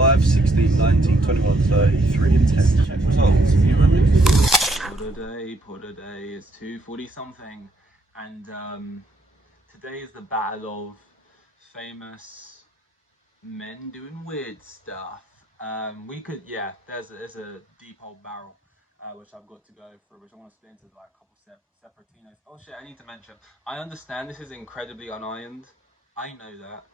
5, 16, 19, 21, 33 and 10. Check results. You remember? Put a day. It's 2:40 something, and today is the battle of famous men doing weird stuff. There's a deep old barrel which I've got to go through, which I want to split into like a couple separatinos. Oh shit! I need to mention. I understand this is incredibly unironed. I know that.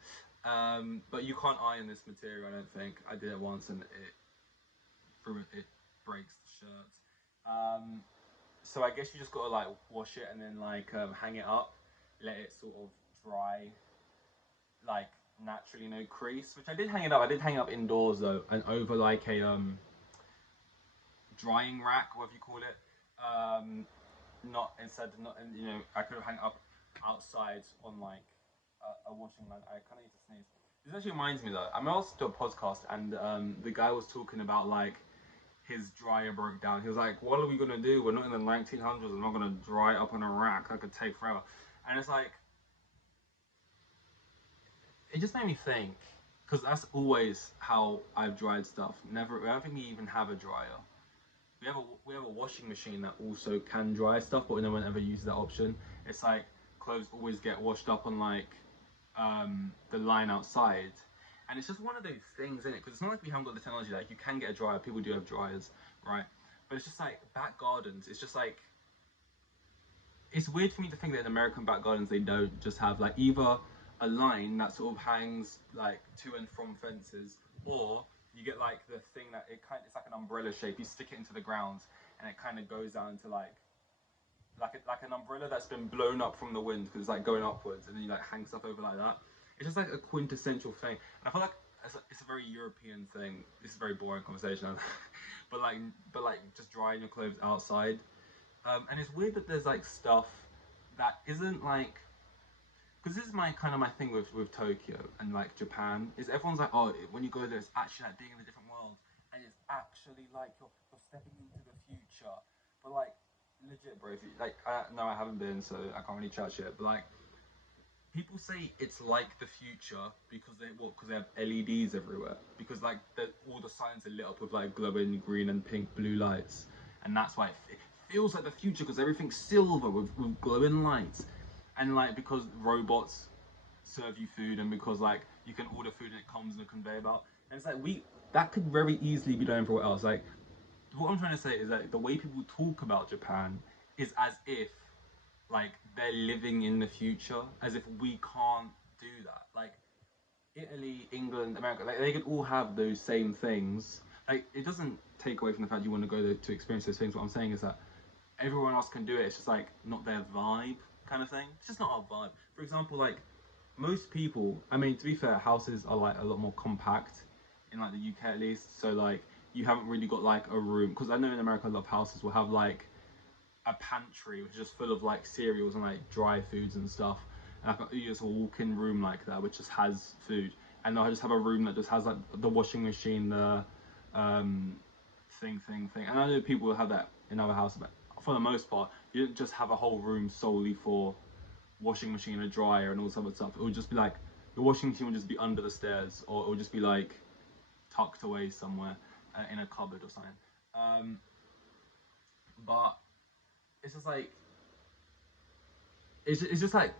But you can't iron this material, I don't think. I did it once and it breaks the shirt. So I guess you just gotta like wash it and then like hang it up, let it sort of dry, like naturally, no crease. Which I did hang it up. I did hang it up indoors though, and over like a drying rack, whatever you call it. I could have hung it up outside on like a washing line. I kind of need to sneeze. This actually reminds me though. I'm also to a podcast and the guy was talking about like his dryer broke down. He was like, "What are we gonna do? We're not in the 1900s. We're not gonna dry it up on a rack. That could take forever." And it's like, it just made me think, because that's always how I've dried stuff. Never, I don't think we even have a dryer. We have a washing machine that also can dry stuff, but no one ever uses that option. It's like clothes always get washed up on like the line outside, and it's just one of those things, isn't it? Because it's not like we haven't got the technology. Like you can get a dryer, people do have dryers, right? But it's just like back gardens. It's just like it's weird for me to think that in American back gardens they don't just have like either a line that sort of hangs like to and from fences, or you get like the thing that it's like an umbrella shape. You stick it into the ground, and it kind of goes down to like an umbrella that's been blown up from the wind because it's like going upwards, and then you like hang stuff over like that. It's just like a quintessential thing, and I feel like it's a very European thing. This is a very boring conversation, but like just drying your clothes outside. And it's weird that there's like stuff that isn't like, because this is my thing with Tokyo and like Japan, is everyone's like, oh, when you go there it's actually like being in a different world, and it's actually like you're stepping into the future. But like legit bro, if you, like no, I haven't been, so I can't really chat shit, but like people say it's like the future because they have LEDs everywhere, because like all the signs are lit up with like glowing green and pink blue lights, and that's why it feels like the future, because everything's silver with glowing lights, and like because robots serve you food, and because like you can order food and it comes in a conveyor belt, and it's like that could very easily be done for what else. Like what I'm trying to say is that the way people talk about Japan is as if like they're living in the future, as if we can't do that. Like Italy, England, America, like they could all have those same things. Like it doesn't take away from the fact you want to go there to experience those things. What I'm saying is that everyone else can do it. It's just like not their vibe, kind of thing. It's just not our vibe. For example, like most people, I mean, to be fair, houses are like a lot more compact in like the UK at least. So like you haven't really got like a room, because I know in America a lot of houses will have like a pantry which is just full of like cereals and like dry foods and stuff, and like you just walk-in room like that which just has food, and I just have a room that just has like the washing machine, the thing, and I know people will have that in other houses, but for the most part you don't just have a whole room solely for washing machine, a dryer and all this other stuff. It would just be like your washing machine would just be under the stairs, or it would just be like tucked away somewhere in a cupboard or something. But it's just like it's just like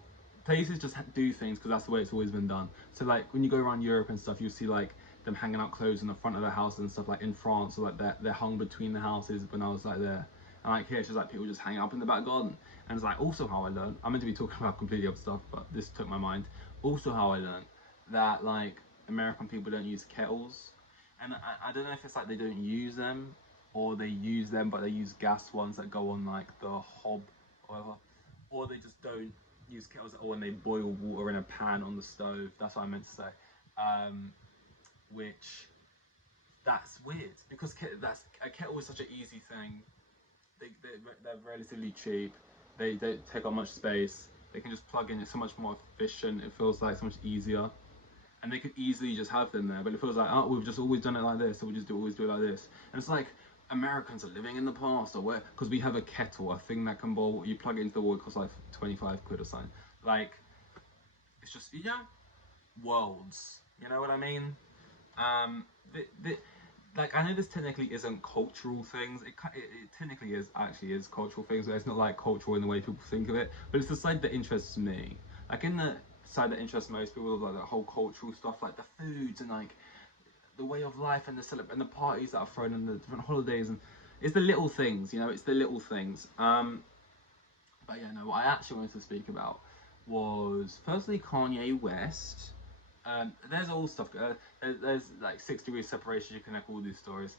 places just do things because that's the way it's always been done. So like when you go around Europe and stuff, you see like them hanging out clothes in the front of their house and stuff, like in France, or like they're hung between the houses. When I was like there, and like here it's just like people just hanging up in the back garden. And it's like also how I learned, I'm meant to be talking about completely other stuff, but this took my mind. Also how I learned that like American people don't use kettles, and I don't know if it's like they don't use them, or they use them but they use gas ones that go on like the hob or whatever, or they just don't use kettles at all and they boil water in a pan on the stove. That's what I meant to say. Which that's weird, because a kettle is such an easy thing. They're relatively cheap. They don't take up much space. They can just plug in. It's so much more efficient. It feels like so much easier, and they could easily just have them there. But it feels like, oh, we've just always done it like this, so we just always do it like this. And it's like Americans are living in the past, or where, because we have a kettle, a thing that can boil. You plug it into the wall, it costs like 25 quid or something. Like it's just worlds. You know what I mean? The, like I know this technically isn't cultural things. It technically is cultural things, but it's not like cultural in the way people think of it. But it's the side that interests me. Like in the side that interests most people, like the whole cultural stuff, like the foods and like the way of life and and the parties that are thrown and the different holidays, and it's the little things, you know. It's the little things. But yeah, no. What I actually wanted to speak about was firstly Kanye West. There's all stuff. There's like 6 degrees separation. You connect all these stories.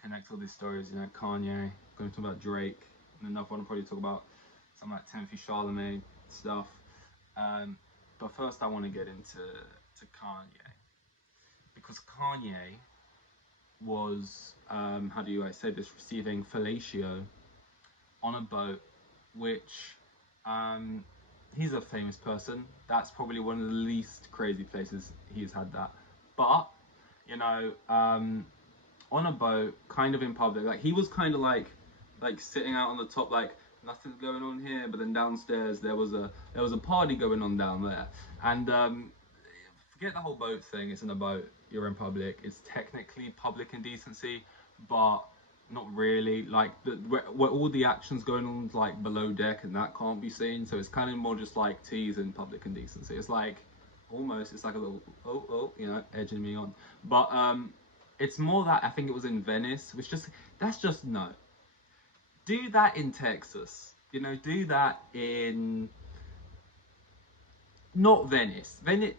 Connect all these stories. You know, Kanye. Going to talk about Drake. And another one I'll probably talk about some like Timothy Charlemagne stuff. Um, but first, I want to get into Kanye because Kanye was how do you I say this, receiving fellatio on a boat, which um, he's a famous person. That's probably one of the least crazy places he's had that. But you know, on a boat, kind of in public, like he was kind of like sitting out on the top, like nothing's going on here. But then downstairs there was a party going on down there, and forget the whole boat thing. It's in a boat. You're in public. It's technically public indecency, but not really. Like where all the action's going on, like below deck, and that can't be seen. So it's kind of more just like teasing public indecency. It's like almost. It's like a little you know, edging me on. But it's more that I think it was in Venice, which just that's just no. Do that in Texas. You know, do that in not Venice. Venice,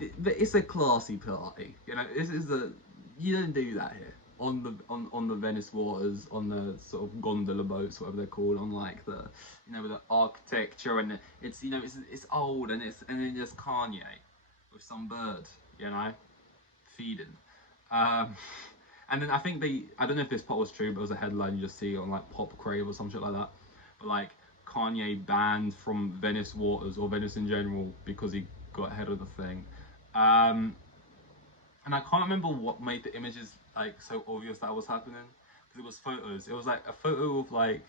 it's a classy party. You know, this is a you don't do that here on the Venice waters, on the sort of gondola boats, whatever they're called, on like the you know with the architecture and it's you know it's old and then there's Kanye with some bird, you know, feeding. Um, and then I think I don't know if this part was true, but it was a headline you just see on like Pop Crave or some shit like that. But like Kanye banned from Venice waters or Venice in general because he got ahead of the thing. Um, and I can't remember what made the images like so obvious that was happening because it was photos. It was like a photo of like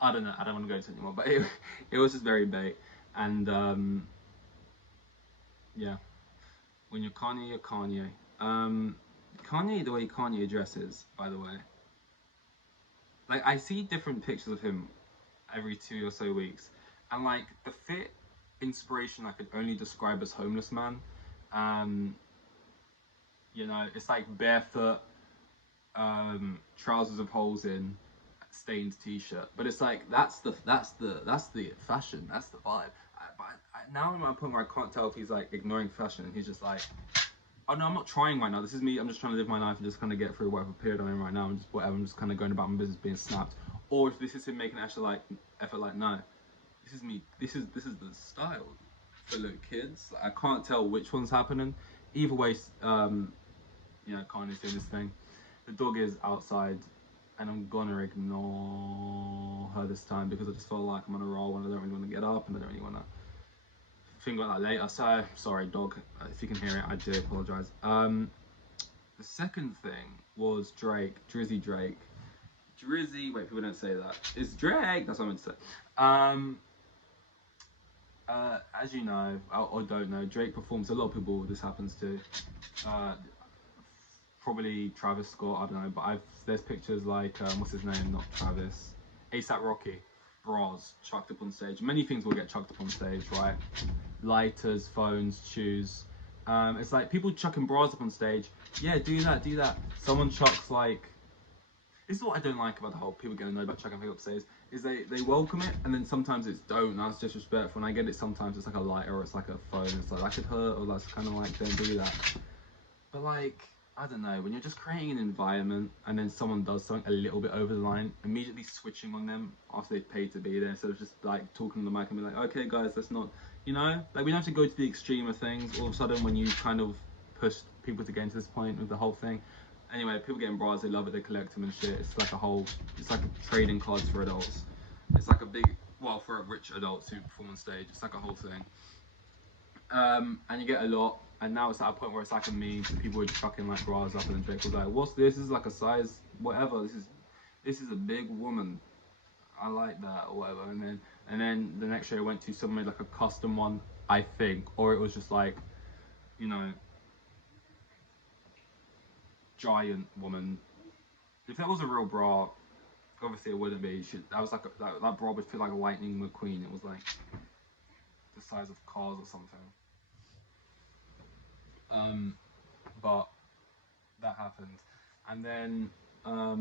I don't know. I don't want to go into it anymore, but it was just very bait. And yeah, when you're Kanye, you're Kanye. Kanye, the way Kanye dresses, by the way, like I see different pictures of him every 2 or so weeks, and like the fit inspiration I could only describe as homeless man. Um, you know, it's like barefoot, trousers with holes in, stained t-shirt. But it's like that's the fashion. That's the vibe. Now I'm at a point where I can't tell if he's like ignoring fashion and he's just like, oh no, I'm not trying right now. This is me. I'm just trying to live my life and just kind of get through whatever period I'm in right now and just whatever. I'm just kind of going about my business being snapped. Or if this is him making actual like effort, like no, this is me. This is the style for little kids. I can't tell which one's happening. Either way, you know, Kanye's doing this thing. The dog is outside, and I'm gonna ignore her this time because I just feel like I'm on a roll and I don't really want to get up and I don't really want to think about that later. So sorry, dog. If you can hear it, I do apologize. The second thing was Drake, Drizzy Drake. Drizzy, wait, people don't say that. It's Drake. That's what I meant to say. As you know, or don't know, Drake performs. A lot of people this happens to. Uh, Probably Travis Scott. I don't know, but there's pictures like what's his name? Not Travis. ASAP Rocky. Bras chucked up on stage. Many things will get chucked up on stage, right? Lighters, phones, shoes. It's like people chucking bras up on stage. Yeah, do that, do that. Someone chucks like. This is what I don't like about the whole people getting annoyed about chucking things up stage. Is they welcome it and then sometimes it's don't. That's disrespectful. And I get it. Sometimes it's like a lighter or it's like a phone. It's like that could hurt or that's kind of like don't do that. But like I don't know, when you're just creating an environment and then someone does something a little bit over the line, immediately switching on them after they've paid to be there, instead of just like talking to the mic and be like, okay guys, let's not, you know, like we don't have to go to the extreme of things. All of a sudden, when you kind of push people to get into this point with the whole thing. Anyway, people getting bras, they love it, they collect them and shit. It's like it's like a trading cards for adults. It's like a big, well, for rich adults who perform on stage, it's like a whole thing. And you get a lot, and now it's at a point where it's like a meme. So people are chucking like bras up, and then Drake was like, "What's this? This is like a size whatever. This is a big woman. I like that or whatever." And then the next show I went to, someone made like a custom one, I think, or it was just like, you know, giant woman. If that was a real bra, obviously it wouldn't be. That was like that bra would feel like a Lightning McQueen. It was like the size of cars or something. But that happened, and then what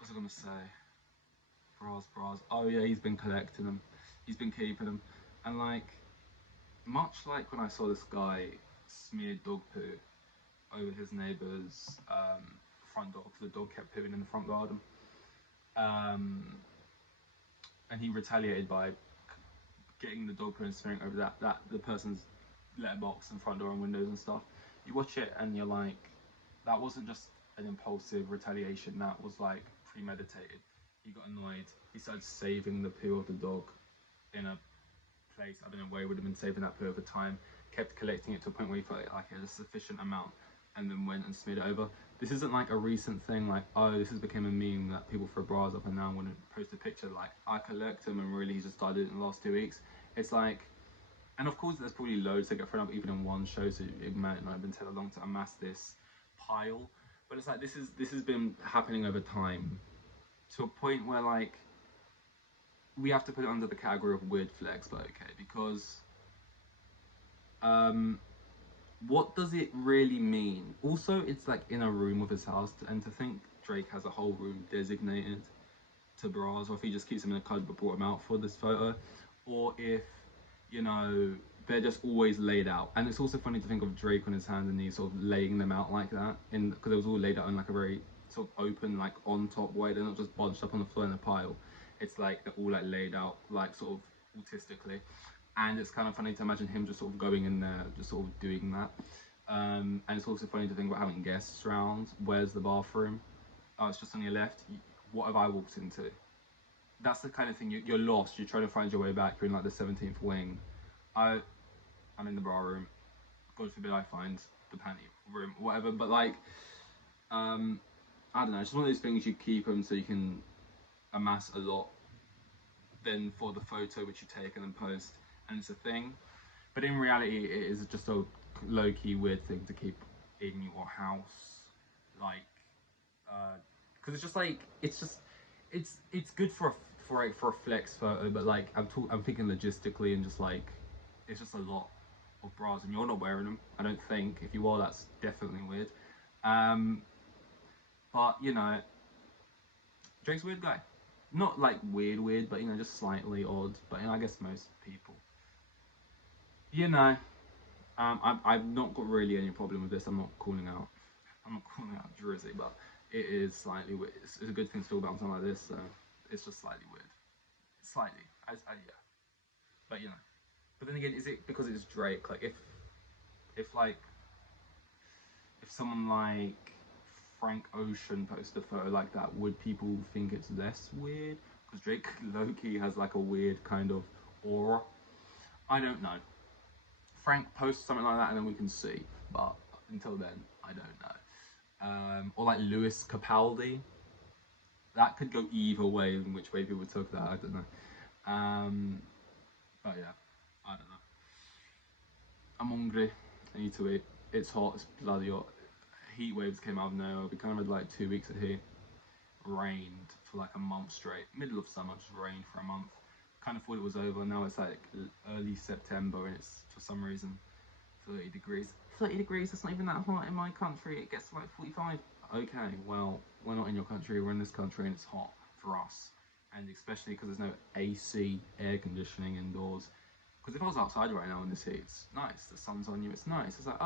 was I gonna say? Bras. Oh yeah, he's been collecting them. He's been keeping them, and like much like when I saw this guy smear dog poo over his neighbour's front door because the dog kept pooing in the front garden, and he retaliated by getting the dog poo and smearing over that the person's letterbox and front door and windows and stuff. You watch it and you're like, that wasn't just an impulsive retaliation, that was like premeditated. He got annoyed, he started saving the poo of the dog in a place, I don't know where he would have been saving that poo over time, kept collecting it to a point where he felt like he had a sufficient amount, and then went and smeared it over. This isn't like a recent thing, like, oh, this has become a meme that people throw bras up and now want to post a picture like, I collect them and really he just started it in the last 2 weeks. It's like, and of course there's probably loads that get thrown up even in one show, so it might not have been taken long to amass this pile. But it's like this has been happening over time to a point where like we have to put it under the category of weird flex, but okay, because what does it really mean? Also, it's like in a room of his house, and to think Drake has a whole room designated to bras, or if he just keeps them in a cupboard but brought them out for this photo, or if, you know, they're just always laid out. And it's also funny to think of Drake on his hands and he's sort of laying them out like that, because it was all laid out in like a very sort of open, like on top way. They're not just bunched up on the floor in a pile. It's like they're all like laid out like sort of autistically. And it's kind of funny to imagine him just sort of going in there, just sort of doing that. And it's also funny to think about having guests around. Where's the bathroom? Oh, it's just on your left. What have I walked into? That's the kind of thing, you're lost. You're trying to find your way back. You're in like the 17th wing. I'm in the bra room. God forbid I find the panty room, whatever. But like, I don't know. It's just one of those things, you keep them so you can amass a lot. Then for the photo which you take and then post, and it's a thing. But in reality, it is just a low-key weird thing to keep in your house, like, because it's just like it's good for a flex photo, but like I'm thinking logistically and just like it's just a lot of bras, and you're not wearing them. I don't think. If you are, that's definitely weird. But you know, Drake's a weird guy. Not like weird, but you know, just slightly odd. But you know, I guess most people. You know, I've not got really any problem with this. I'm not calling out Drizzy, but it is slightly weird. It's a good thing to talk about something like this. So it's just slightly weird. Slightly, yeah. But you know, but then again, is it because it's Drake? Like if someone like Frank Ocean posted a photo like that, would people think it's less weird? Because Drake low-key has like a weird kind of aura. I don't know. Frank posts something like that and then we can see, but until then, I don't know. Or like Lewis Capaldi. That could go either way, in which way people took that, I don't know. But yeah, I don't know. I'm hungry, I need to eat. It's hot, it's bloody hot. Heat waves came out of nowhere. We kind of had like 2 weeks of heat. Rained for like a month straight. Middle of summer, just rained for a month. Kind of thought it was over. Now it's like early September and it's for some reason 30 degrees. 30 degrees, that's not even that hot in my country. It gets to like 45. Okay, well, we're not in your country, we're in this country and it's hot for us. And especially because there's no AC, air conditioning indoors. Because if I was outside right now in this heat, it's nice. The sun's on you, it's nice. It's like,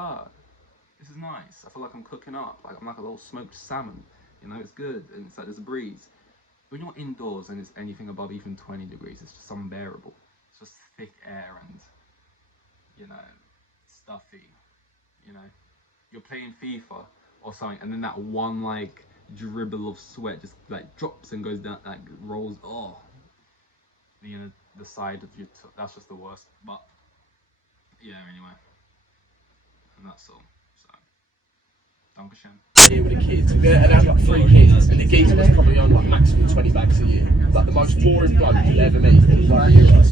this is nice. I feel like I'm cooking up. Like I'm like a little smoked salmon. You know, it's good. And it's like there's a breeze. When you're indoors and it's anything above even 20 degrees, it's just unbearable. It's just thick air and, you know, stuffy. You know, you're playing FIFA or something, and then that one like dribble of sweat just like drops and goes down, like rolls. Oh, you know, the side of your. That's just the worst. But yeah, anyway, and that's all. Dankeschön. Here with the kids, and I've got 3 kids, and the geezer was probably on like maximum 20 bags a year. Like the most boring bloke you'll ever meet, like euros.